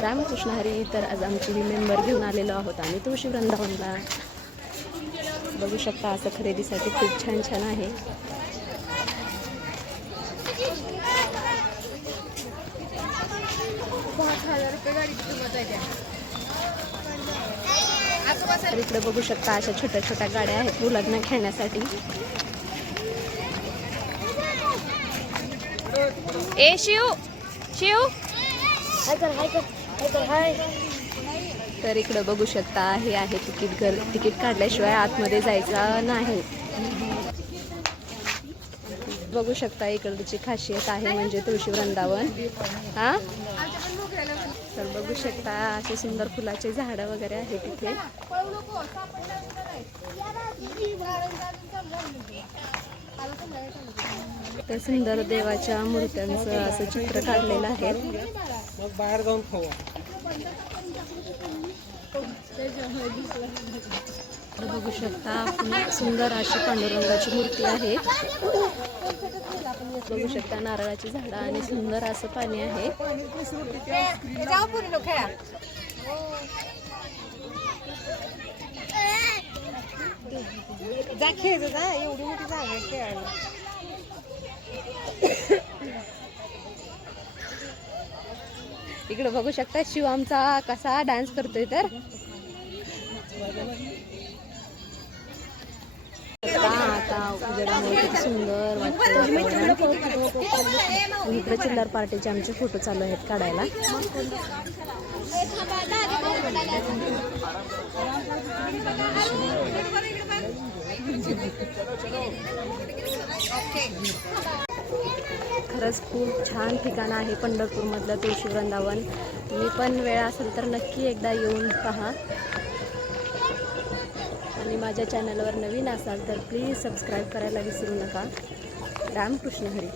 रामकृष्ण हरी. तर आज आमची मेंबर घेऊन आलेलो आहोत आम्ही तुळशी वृंदावनला. बघू शकता असं खरेदीसाठी खूप छान छान आहे. तर इकडे बघू शकता अशा छोट्या छोट्या गाड्या आहेत मुलांना खेळण्यासाठी. ए शिव शिव. तर इकडे बघू शकता हे आहे तिकीट घर. तिकीट काढल्याशिवाय आतमध्ये जायचं नाही. बघू शकता इकडची खासियत आहे म्हणजे तुळशी वृंदावन. हा तर बघू शकता असे सुंदर फुलाचे झाडं वगैरे आहे तिथे. तर सुंदर देवाच्या मूर्त्यांचं असं चित्र काढलेलं आहे. बाहेर जाऊन खाऊ. बघू शकता सुंदर अशी पांडुरंगाची मूर्ती आहे. बघू शकता नारळाची झाडं आणि सुंदर असं पाणी आहे. एवढी मोठी जागा खेळायला. इकडे बघू शकता शिव आमचा कसा डान्स करतोय. तर आता उजेडामुळे सुंदर वाटतं. इकडे चिल्लर पार्टीचे आमचे फोटो चालू आहेत काढायला. खरंच खूप छान ठिकाण आहे पंढरपूरमधलं तुळशी वृंदावन. तुम्ही पण वेळ असेल तर नक्की एकदा येऊन पहा. आणि माझ्या चॅनलवर नवीन असाल तर प्लीज सबस्क्राईब करायला विसरू नका. रामकृष्ण हरी.